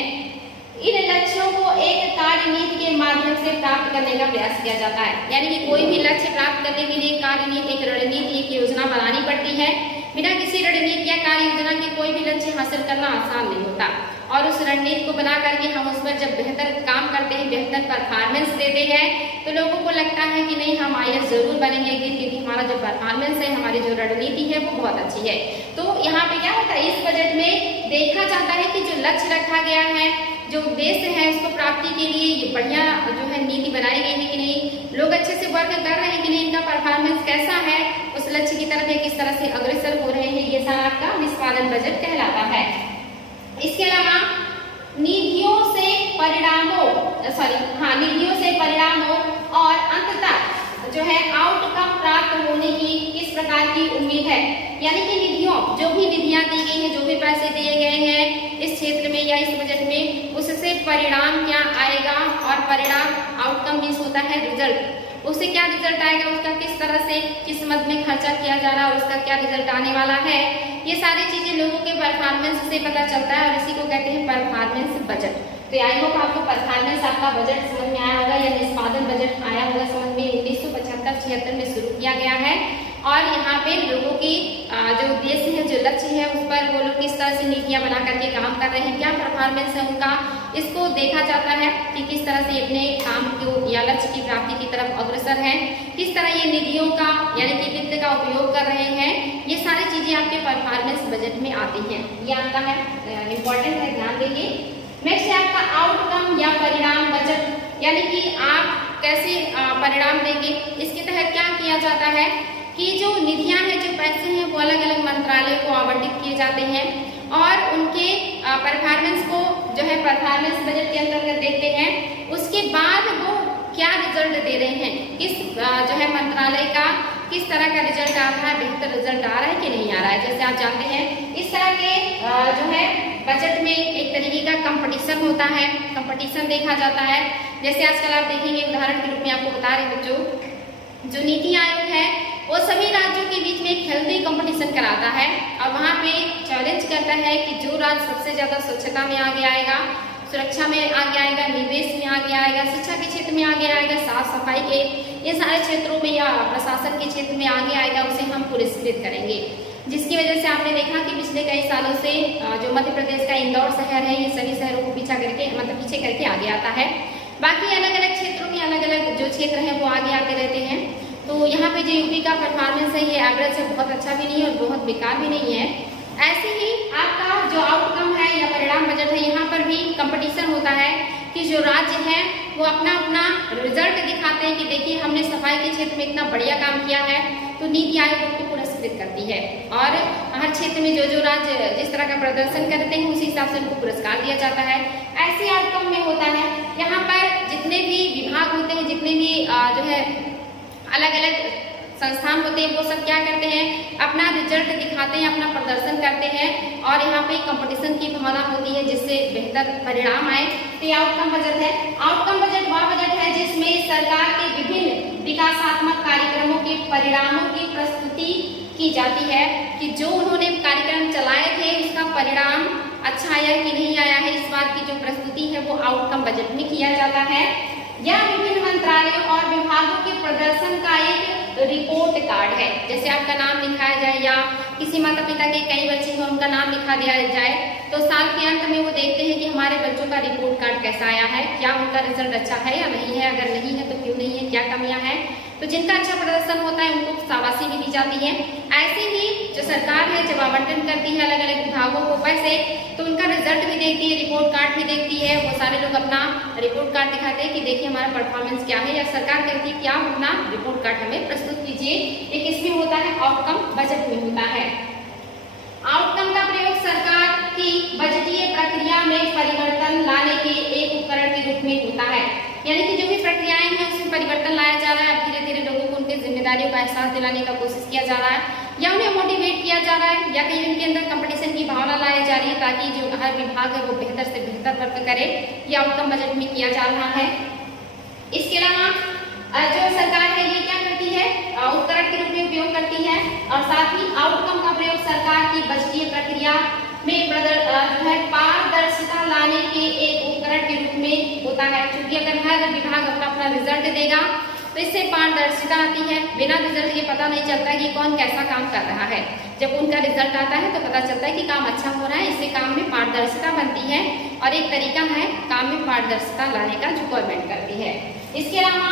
इन लक्ष्यों को एक कार्यनीति के माध्यम से प्राप्त करने का प्रयास किया जाता है, यानी कि कोई भी लक्ष्य प्राप्त करने के लिए कार्यनीति, एक रणनीति, एक योजना बनानी पड़ती है। बिना किसी रणनीति या कार्य योजना के कोई भी लक्ष्य हासिल करना आसान नहीं होता, और उस रणनीति को बना करके हम उस पर जब बेहतर काम करते हैं, बेहतर परफॉर्मेंस देते हैं, तो लोगों को लगता है कि नहीं हम IAS जरूर बनेंगे एक दिन, क्योंकि हमारा जो परफॉर्मेंस है, हमारी जो रणनीति है वो बहुत अच्छी है। तो यहाँ पे क्या होता है, इस बजट में देखा जाता है कि जो लक्ष्य रखा गया है, जो उद्देश्य है, उसको प्राप्ति के लिए ये बढ़िया जो है नीति बनाई गई है कि नहीं, लोग अच्छे से वर्क कर रहे हैं कि नहीं, इनका परफॉर्मेंस कैसा है, उस लक्ष्य की तरफ ये किस तरह से अग्रसर हो रहे हैं, ये सारा आपका निष्पादन बजट कहलाता है। इसके अलावा निधियों से परिणामों और अंततः जो है आउटकम प्राप्त होने की किस प्रकार की उम्मीद है, यानी कि निधियों, जो भी निधियां दी गई हैं, जो भी पैसे दिए गए हैं इस क्षेत्र में या इस बजट में, उससे परिणाम क्या आएगा, और परिणाम आउटकम मीन्स होता है रिजल्ट, उससे क्या रिजल्ट आएगा, उसका किस तरह से किस मद में खर्चा किया जा रहा है और उसका क्या रिजल्ट आने वाला है, ये सारी चीजें लोगों के परफॉर्मेंस से पता चलता है, और इसी को कहते हैं परफॉर्मेंस बजट। तो आई होप आपको परफॉर्मेंस आपका बजट समझ में आया होगा, या निष्पादन बजट आया होगा समझ में। 1975-76 में शुरू किया गया है, और यहाँ पे लोगों की जो उद्देश्य है, जो लक्ष्य है, उस पर वो लोग किस तरह से नीतियां बना करके काम कर रहे हैं, क्या परफॉर्मेंस है उनका, इसको देखा जाता है कि किस तरह से अपने काम को या लक्ष्य की प्राप्ति की तरफ अग्रसर है, किस तरह ये निधियों का यानी कि वित्त का उपयोग कर रहे हैं। ये सारी चीजें आपके परफॉर्मेंस बजट में आती हैं, ये आपका है इम्पोर्टेंट है, ध्यान देंगे। नेक्स्ट है आपका आउटकम या परिणाम बजट, यानी कि आप कैसे परिणाम देंगे। इसके तहत क्या किया जाता है कि जो निधियां हैं, जो पैसे हैं, वो अलग अलग मंत्रालयों को आवंटित किए जाते हैं, और उनके परफॉर्मेंस को जो है परफॉर्मेंस बजट के अंतर्गत देखते हैं। उसके बाद वो क्या रिजल्ट दे रहे हैं, किस जो है मंत्रालय का किस तरह का रिजल्ट आ रहा है, बेहतर रिजल्ट आ रहा है कि नहीं आ रहा है। जैसे आप जानते हैं इस तरह के जो है बजट में एक तरीके का कंपटीशन होता है, कंपटीशन देखा जाता है। जैसे आजकल आप देखेंगे, उदाहरण के रूप में आपको बता रहे बच्चों, जो नीति आयोग है वो सभी राज्यों के बीच में एक हेल्दी कंपटीशन कराता है, और वहाँ पे चैलेंज करता है कि जो राज्य सबसे ज्यादा स्वच्छता में आगे आएगा, सुरक्षा में आगे आएगा, निवेश में आगे आएगा, शिक्षा के क्षेत्र में आगे आएगा, साफ सफाई के ये सारे क्षेत्रों में या प्रशासन के क्षेत्र में आगे आएगा, उसे हम पुरस्कृत करेंगे। जिसकी वजह से आपने देखा कि पिछले कई सालों से जो मध्य प्रदेश का इंदौर शहर है, ये सभी शहरों को पीछे करके आगे आता है। बाकी अलग अलग क्षेत्रों में अलग अलग जो क्षेत्र हैं वो आगे आते रहते हैं। तो यहाँ पे जो यूपी का परफॉर्मेंस है, ये एवरेज है, बहुत अच्छा भी नहीं है और बहुत बेकार भी नहीं है। ऐसे ही आपका जो आउटकम है या परिणाम बजट है, यहाँ पर भी कंपटीशन होता है कि जो राज्य है वो अपना अपना रिजल्ट दिखाते हैं कि देखिए हमने सफाई के क्षेत्र में इतना बढ़िया काम किया है, तो नीति आयोग उनको पुरस्कृत करती है और हर क्षेत्र में जो राज्य जिस तरह का प्रदर्शन करते हैं उसी हिसाब से उनको पुरस्कार दिया जाता है। ऐसे आउटकम में होता है यहाँ पर जितने भी विभाग होते हैं, जितने भी जो है अलग अलग संस्थान होते हैं, वो सब क्या करते हैं, अपना रिजल्ट दिखाते हैं, अपना प्रदर्शन करते हैं और यहाँ पे कंपटीशन की भावना होती है जिससे बेहतर परिणाम आए। तो ये आउटकम बजट है। आउटकम बजट वह बजट है जिसमें सरकार के विभिन्न विकासात्मक कार्यक्रमों के परिणामों की प्रस्तुति की जाती है कि जो उन्होंने कार्यक्रम चलाए थे उसका परिणाम अच्छा आया कि नहीं आया है, इस बात की जो प्रस्तुति है वो आउटकम बजट में किया जाता है। यह विभिन्न मंत्रालयों और विभागों के प्रदर्शन का एक रिपोर्ट कार्ड है। जैसे आपका नाम लिखाया जाए या किसी माता पिता के कई बच्चे हैं उनका नाम लिखा दिया जाए तो साल के अंत में वो देखते हैं कि हमारे बच्चों का रिपोर्ट कार्ड कैसा आया है, क्या उनका रिजल्ट अच्छा है या नहीं है, अगर नहीं है तो क्यों नहीं है, क्या कमियां हैं। तो जिनका अच्छा प्रदर्शन होता है उनको शाबाशी भी दी जाती है। ऐसे ही जो सरकार है जब आवंटन करती है अलग अलग विभागों को पैसे तो उनका रिजल्ट भी देखती है, रिपोर्ट कार्ड भी देखती है। वो सारे लोग अपना रिपोर्ट कार्ड दिखाते हैं कि देखिए हमारा परफॉर्मेंस क्या है, या सरकार कहती है कि आप अपना रिपोर्ट कार्ड हमें प्रस्तुत कीजिए। एक इसमें होता है आउटकम बजट में होता है। आउटकम का प्रयोग सरकार की बजटीय प्रक्रिया में परिवर्तन लाने के एक उपकरण के रूप में होता है। यानी कि जो भी प्रक्रियाएं हैं उसमें परिवर्तन लाया जा रहा है। अब धीरे धीरे लोगों को उनकी जिम्मेदारियों का एहसास दिलाने का कोशिश किया जा रहा है या उन्हें मोटिवेट किया जा रहा है या कहीं उनके अंदर कंपटीशन की भावना लाई जा रही है ताकि जो हर विभाग है वो बेहतर से बेहतर वर्क करे। ये आउटकम बजट में किया जा रहा है। इसके अलावा जो सरकार है ये क्या करती है, उपकरण के रूप में उपयोग करती है और साथ ही आउटकम का प्रयोग सरकार की बजटीय प्रक्रिया में जो है पारदर्शिता लाने के एक उपकरण के रूप में होता है। क्योंकि अगर हर विभाग अपना रिजल्ट देगा तो इससे पारदर्शिता आती है। बिना रिजल्ट के पता नहीं चलता कि कौन कैसा काम कर रहा है। जब उनका रिजल्ट आता है तो पता चलता है कि काम अच्छा हो रहा है। इससे काम में पारदर्शिता बनती है और एक तरीका है काम में पारदर्शिता लाने का जो गवर्नमेंट करती है। इसके अलावा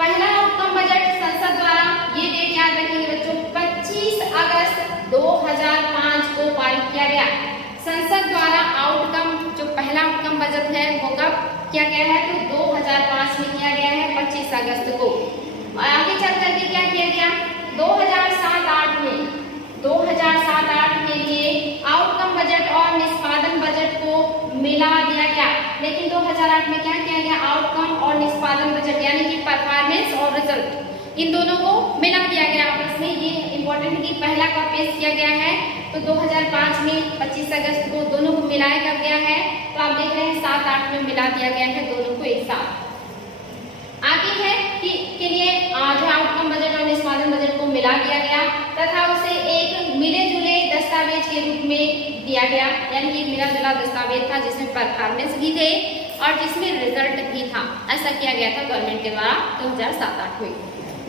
पहला आउटकम बजट संसद द्वारा, ये डेट याद रखेंगे बच्चों, 25 अगस्त 2005 को पारित किया गया। संसद द्वारा आउटकम जो पहला आउटकम बजट है वो कब किया गया है तो 2005 में किया गया है 25 अगस्त को। आगे चल करके क्या किया गया 2007-8 के लिए आउटकम बजट और निष्पादन बजट को मिला दिया गया। लेकिन 2008 में क्या किया गया, आउटकम और निष्पादन बजट यानी कि परफॉर्मेंस और रिजल्ट इन दोनों को मिला दिया गया आपस में। ये इंपॉर्टेंट है कि पहला का पेश किया गया है तो 2005 में 25 अगस्त को दोनों को मिलाया कर गया है। तो आप देख रहे हैं 7-8 में मिला दिया गया है दोनों को एक साथ। आगे है कि के लिए जो आउटकम बजट और निष्पादन बजट को मिला दिया गया तथा उसे एक मिले जुले दस्तावेज के रूप में दिया गया। यानी कि मिला जुला दस्तावेज था जिसमें परफॉर्मेंस भी थे और जिसमें रिजल्ट भी था। ऐसा किया गया था गवर्नमेंट के द्वारा 2007-8 में।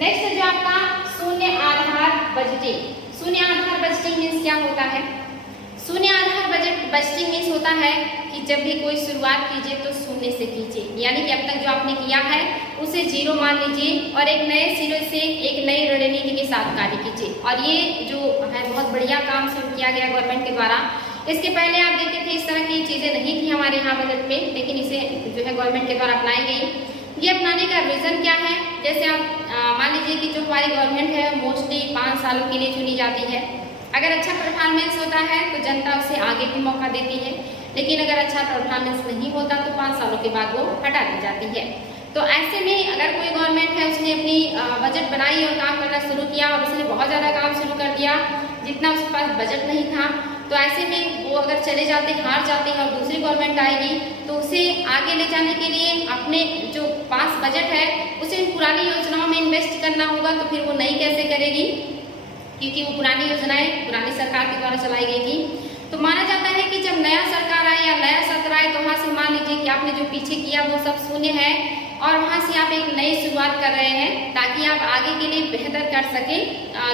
नेक्स्ट जो आपका शून्य आधार बजटिंग। शून्य आधार बजटिंग मीन्स क्या होता है, शून्य आधार बजटिंग मीन्स होता है कि जब भी कोई शुरुआत कीजिए तो शून्य से कीजिए। यानी कि अब तक जो आपने किया है उसे जीरो मान लीजिए और एक नए सिरे से एक नई रणनीति के साथ कार्य कीजिए। और ये जो है बहुत बढ़िया काम शुरू किया गया गवर्नमेंट के द्वारा। इसके पहले आप देखते थे इस तरह की चीजें नहीं थी हमारे यहाँ बजट में, लेकिन इसे जो है गवर्नमेंट के द्वारा अपनाई गई। ये अपनाने का रीजन क्या है, जैसे आप मान लीजिए कि जो हमारी गवर्नमेंट है मोस्टली 5 सालों के लिए चुनी जाती है। अगर अच्छा परफॉर्मेंस होता है तो जनता उसे आगे भी मौका देती है, लेकिन अगर अच्छा परफॉर्मेंस नहीं होता तो 5 सालों के बाद वो हटा दी जाती है। तो ऐसे में अगर कोई गवर्नमेंट है उसने अपनी बजट बनाई और काम करना शुरू किया और उसने बहुत ज़्यादा काम शुरू कर दिया जितना उसके पास बजट नहीं था, तो ऐसे में वो अगर चले जाते हार जाते हैं और दूसरी गवर्नमेंट आएगी तो उसे आगे ले जाने के लिए अपने जो पास बजट है उसे पुरानी योजनाओं में इन्वेस्ट करना होगा। तो फिर वो नई कैसे करेगी, क्योंकि वो पुरानी योजनाएं पुरानी सरकार के द्वारा चलाई गई थी। तो माना जाता है कि जब नया सरकार आए या नया सत्र आए तो वहाँ से मान लीजिए कि आपने जो पीछे किया वो सब शून्य है और वहाँ से आप एक नई शुरुआत कर रहे हैं ताकि आप आगे के लिए बेहतर कर सकें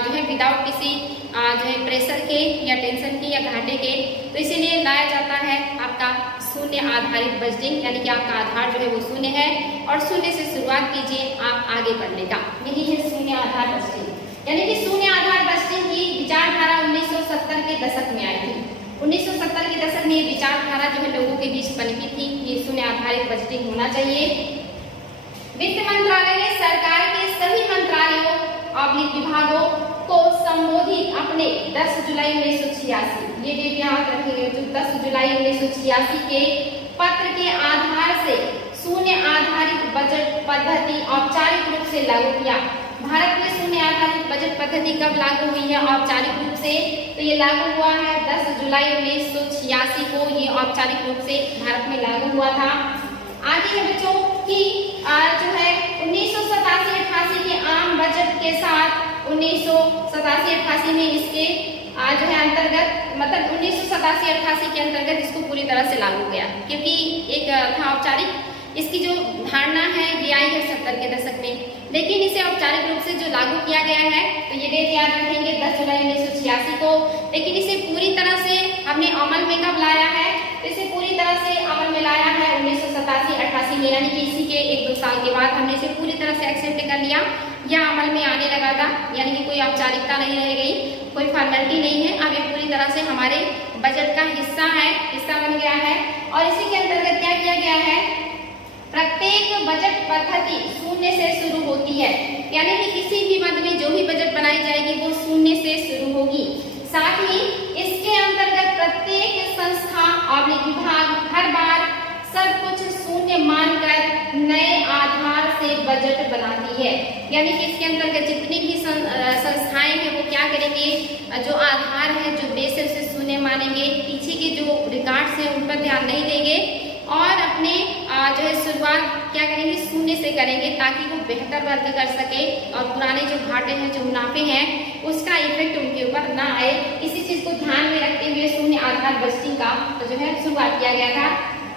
जो है विदाउट किसी जो है प्रेशर के या टेंशन के या घाटे के। तो इसीलिए लाया जाता है आपका शून्य आधारित बजटिंग, यानी कि आपका आधार जो है वो शून्य है और शून्य से शुरुआत कीजिए आप आगे बढ़ने का। यही है शून्य आधार बजटिंग। यानी कि शून्य आधार बजटिंग की विचारधारा 1970 के दशक में आई थी। 1970 के दशक में ये विचारधारा जो है लोगों के बीच पनपी थी कि शून्य आधारित बजटिंग होना चाहिए। वित्त मंत्रालय ने सरकार के सभी मंत्रालयों ऑब्लिक विभागों को संबोधित अपने 10 जुलाई 1986, ये डेट याद रखिएगा, जो 10 जुलाई 1986 के पत्र के आधार से शून्य आधारित बजट पद्धति औपचारिक रूप से लागू किया। भारत में शून्य आधारित बजट पद्धति कब लागू हुई है औपचारिक रूप से? तो ये लागू हुआ है 10 जुलाई 1986 को, ये औपचारिक रूप से भारत में लागू हुआ था। आगे है बच्चों कि जो है 1987-88 के आम बजट के साथ 1987-88 में इसके जो है अंतर्गत, मतलब 1987-88 के अंतर्गत इसको पूरी तरह से लागू किया, क्योंकि एक था औपचारिक, इसकी जो धारणा है ये आई है 70 के दशक में, लेकिन इसे औपचारिक रूप से जो लागू किया गया है, तो ये डेट याद रखेंगे 10 जुलाई 1986 को। लेकिन इसे पूरी तरह से हमने अमल में कब लाया है? तो इसे पूरी तरह से अमल में लाया है 1987-88 में, यानी कि इसी के 1-2 साल के बाद हमने इसे पूरी तरह से एक्सेप्ट कर लिया या अमल में आने लगा था, यानी कि कोई औपचारिकता नहीं रह गई, कोई फॉर्मेलिटी नहीं है, अब ये पूरी तरह से हमारे बजट का हिस्सा है, हिस्सा बन गया है। और इसी के अंतर्गत क्या किया गया है? प्रत्येक बजट पद्धति शून्य से शुरू होती है, यानी कि किसी भी मद में जो भी बजट बनाई जाएगी वो शून्य से शुरू होगी। साथ ही इसके अंतर्गत प्रत्येक संस्था और विभाग हर बार सब कुछ शून्य मानकर नए आधार से बजट बनाती है, यानी कि इसके अंतर्गत जितनी भी संस्थाएं हैं वो क्या करेंगे, जो आधार है, जो बेस है, उसे शून्य मानेंगे, पीछे के जो रिकॉर्ड्स हैं उन पर ध्यान नहीं देंगे और अपने जो है शुरुआत क्या करेंगे, शून्य से करेंगे, ताकि वो बेहतर वर्क कर सके और पुराने जो घाटे हैं, जो मुनाफे हैं, उसका इफेक्ट उनके ऊपर ना आए। इसी चीज को ध्यान में रखते हुए शून्य आधार बजटिंग का जो है शुरुआत किया गया था।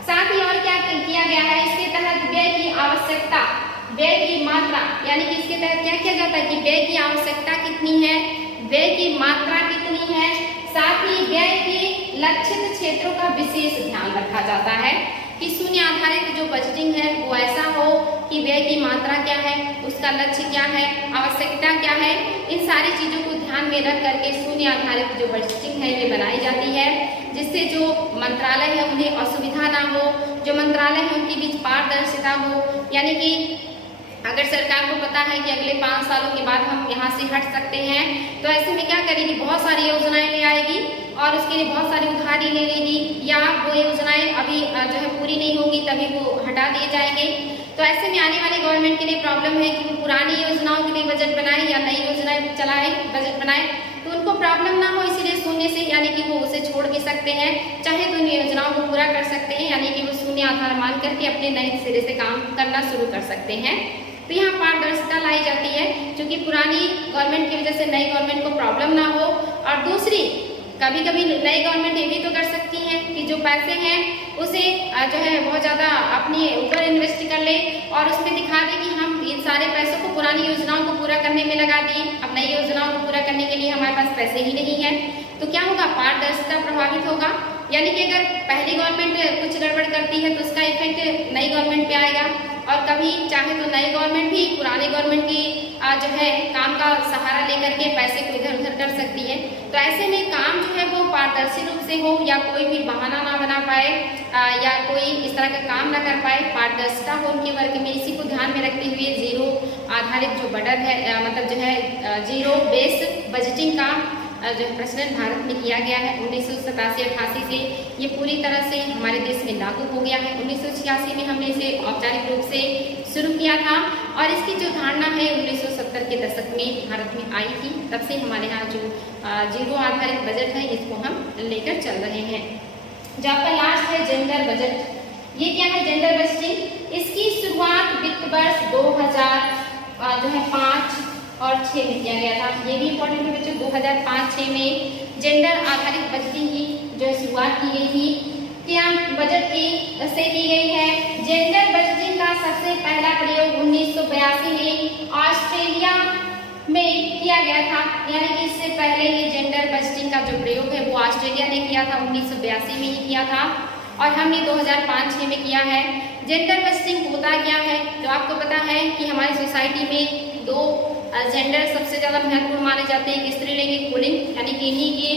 साथ ही और क्या किया गया है, इसके तहत व्यय की आवश्यकता, व्यय की मात्रा, यानी कि इसके तहत क्या किया जाता है कि व्यय की आवश्यकता कितनी है, व्यय की मात्रा कितनी है, साथ ही व्यय के लक्षित क्षेत्रों का विशेष ध्यान रखा जाता है कि शून्य आधारित जो बजटिंग है वो ऐसा हो कि व्यय की मात्रा क्या है, उसका लक्ष्य क्या है, आवश्यकता क्या है, इन सारी चीजों को ध्यान में रख करके शून्य आधारित जो बजटिंग है ये बनाई जाती है, जिससे जो मंत्रालय है उन्हें असुविधा ना हो, जो मंत्रालय है उनके बीच पारदर्शिता हो, यानी कि अगर सरकार को पता है कि अगले 5 सालों के बाद हम यहाँ से हट सकते हैं, तो ऐसे में क्या करेगी, बहुत सारी योजनाएं ले आएगी और उसके लिए बहुत सारी उधारी ले लेगी, या वो योजनाएं अभी जो है पूरी नहीं होंगी तभी वो हटा दिए जाएंगे। तो ऐसे में आने वाली गवर्नमेंट के लिए प्रॉब्लम है कि वो पुरानी योजनाओं के लिए बजट बनाए या नई योजनाएं चलाए, बजट बनाए, तो उनको प्रॉब्लम ना हो, इसीलिए शून्य से, यानी कि वो उसे छोड़ भी सकते हैं, चाहे तो इन योजनाओं को पूरा कर सकते हैं, यानी कि वो शून्य आधार मान करके अपने नए सिरे से काम करना शुरू कर सकते हैं। तो यहाँ पारदर्शिता लाई जाती है, क्योंकि पुरानी गवर्नमेंट की वजह से नई गवर्नमेंट को प्रॉब्लम ना हो। और दूसरी, कभी कभी नई गवर्नमेंट ये भी तो कर सकती है कि जो पैसे हैं उसे जो है बहुत ज़्यादा अपने ऊपर इन्वेस्ट कर ले और उसमें दिखा दे कि हम इन सारे पैसों को पुरानी योजनाओं को पूरा करने में लगा दिए, अब नई योजनाओं को पूरा करने के लिए हमारे पास पैसे ही नहीं है। तो क्या होगा, पारदर्शिता प्रभावित होगा, यानी कि अगर पहली गवर्नमेंट कुछ गड़बड़ करती है तो उसका इफेक्ट नई गवर्नमेंट पे आएगा, और कभी चाहे तो नई गवर्नमेंट भी पुराने गवर्नमेंट की जो है काम का सहारा लेकर के पैसे को इधर उधर कर सकती है। तो ऐसे में काम जो है वो पारदर्शी रूप से हो, या कोई भी बहाना ना बना पाए या कोई इस तरह का काम ना कर पाए, पारदर्शिता हो उनके वर्क में। इसी को ध्यान में रखते हुए जीरो आधारित जो बजट है, मतलब जो है जीरो बेस बजटिंग का जो प्रचलन भारत में किया गया है 1987-88 से, ये पूरी तरह से हमारे देश में लागू हो गया है। 1986 में हमने इसे औपचारिक रूप से शुरू किया था और इसकी जो धारणा है 1970 के दशक में भारत में आई थी, तब से हमारे यहाँ जो जीरो आधारित बजट है इसको हम लेकर चल रहे हैं। जो आपका लास्ट है जेंडर बजट, ये क्या है जेंडर बजटिंग, इसकी शुरुआत वित्त वर्ष 2005 और 6 में किया गया था। ये भी इम्पोर्टेंट है बच्चों, 2005-6 में जेंडर आधारित बजटिंग की जो शुरुआत की गई थी। क्या बजट की से की गई है, जेंडर बजटिंग का सबसे पहला प्रयोग 1982 में ऑस्ट्रेलिया में किया गया था, यानी कि इससे पहले ये जेंडर बजटिंग का जो प्रयोग है वो ऑस्ट्रेलिया ने किया था, 1982 में ही किया था, और हमने 2005-6 में किया है। जेंडर बजटिंग होता क्या है, तो आपको पता है कि हमारी सोसाइटी में 2 जेंडर सबसे ज़्यादा महत्वपूर्ण माने जाते हैं, स्त्री लिंग पुल्लिंग, यानी कि इन्हीं की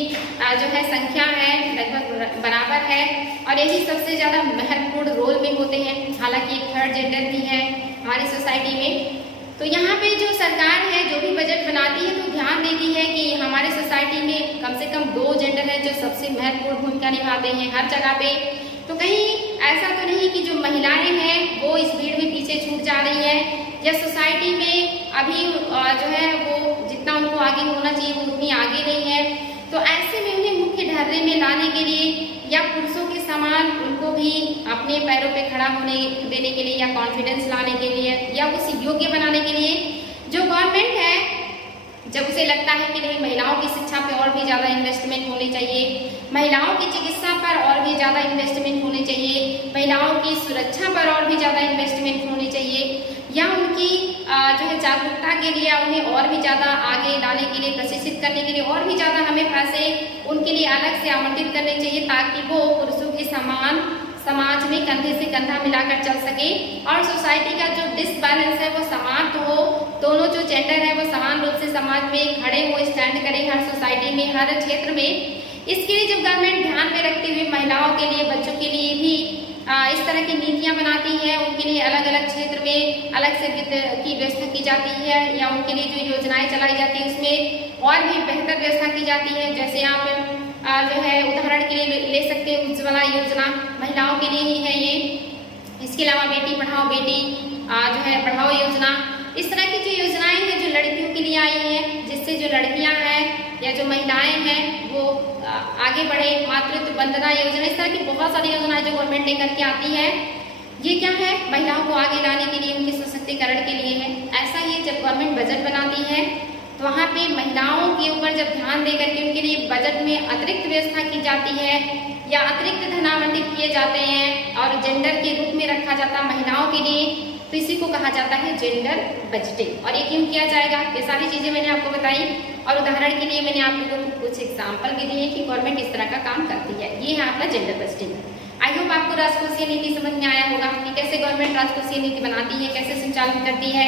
जो है संख्या है लगभग बराबर है और यही सबसे ज़्यादा महत्वपूर्ण रोल में होते हैं। हालांकि एक थर्ड जेंडर भी है हमारी सोसाइटी में, तो यहाँ पे जो सरकार है जो भी बजट बनाती है तो ध्यान देती है कि हमारे सोसाइटी में कम से कम 2 जेंडर है जो सबसे महत्वपूर्ण भूमिका निभाते हैं हर जगह पे। तो कहीं ऐसा तो नहीं कि जो महिलाएं हैं वो इस भीड़ में पीछे छूट जा रही है या सोसाइटी में अभी जो है वो जितना उनको आगे होना चाहिए वो उतनी आगे नहीं है। तो ऐसे में उन्हें मुख्य ढर्रे में लाने के लिए या पुरुषों के समान उनको भी अपने पैरों पे खड़ा होने देने के लिए या कॉन्फिडेंस लाने के लिए या उसे योग्य बनाने के लिए जो गवर्नमेंट है जब उसे लगता है कि नहीं महिलाओं की शिक्षा पे और भी ज़्यादा इन्वेस्टमेंट होनी चाहिए, महिलाओं की चिकित्सा पर और भी ज़्यादा इन्वेस्टमेंट होनी चाहिए, महिलाओं की सुरक्षा पर और भी ज़्यादा इन्वेस्टमेंट होनी चाहिए या उनकी जो है जागरूकता के लिए उन्हें और भी ज़्यादा आगे लाने के लिए प्रशिक्षित करने के लिए और भी ज़्यादा हमें पैसे उनके लिए अलग से आवंटित करने चाहिए ताकि वो पुरुषों के समान समाज में कंधे से कंधा मिलाकर चल सके और सोसाइटी का जो डिसबैलेंस है वो समाप्त हो, दोनों जो जेंडर है वो समान रूप से समाज में खड़े हो, स्टैंड करें हर सोसाइटी में हर क्षेत्र में। इसके लिए जब गवर्नमेंट ध्यान में रखते हुए महिलाओं के लिए बच्चों के लिए भी इस तरह की नीतियां बनाती है, उनके लिए अलग अलग क्षेत्र में अलग से वित्त की व्यवस्था की जाती है या उनके लिए जो योजनाएं चलाई जाती है उसमें और भी बेहतर व्यवस्था की जाती है। जैसे आप जो है उदाहरण के लिए ले सकते हैं उज्ज्वला योजना महिलाओं के लिए ही है ये। इसके अलावा बेटी पढ़ाओ बेटी जो है पढ़ाओ योजना, इस तरह की जो योजनाएं हैं जो लड़कियों के लिए आई हैं जिससे जो लड़कियां हैं या जो महिलाएं हैं वो आगे बढ़े। मातृत्व वंदना योजना, इस तरह की बहुत सारी योजनाएं जो गवर्नमेंट लेकर के आती है ये क्या है महिलाओं को आगे लाने के लिए उनके सशक्तिकरण के लिए है। ऐसा ही जब गवर्नमेंट बजट बनाती है तो वहाँ पे महिलाओं के ऊपर जब ध्यान देकर के उनके लिए बजट में अतिरिक्त व्यवस्था की जाती है या अतिरिक्त धन आवंटित किए जाते हैं और जेंडर के रूप में रखा जाता है महिलाओं के लिए, तो इसी को कहा जाता है जेंडर बजटिंग। और ये क्यों किया जाएगा ये सारी चीजें मैंने आपको बताई और उदाहरण के लिए मैंने आप लोगों को कुछ एग्जाम्पल भी दिए कि गवर्नमेंट इस तरह का काम करती है। ये है आपका जेंडर बजटिंग। आई होप आपको राजकोषीय नीति समझ में आया होगा कि कैसे गवर्नमेंट राजकोषीय नीति बनाती है, कैसे संचालन करती है,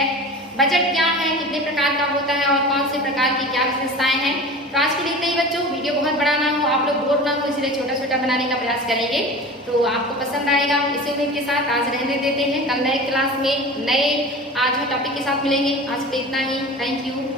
बजट क्या है, कितने प्रकार का होता है और कौन से प्रकार की क्या विशेषताएं हैं। तो आज के लिए इतना ही बच्चों, वीडियो बहुत बड़ा ना हो, आप लोग बोर ना हो, इसलिए छोटा छोटा बनाने का प्रयास करेंगे तो आपको पसंद आएगा। इसी उम्मीद के साथ आज रहने देते हैं, कल नए क्लास में नए आज टॉपिक के साथ मिलेंगे। आज के लिए इतना ही, थैंक यू।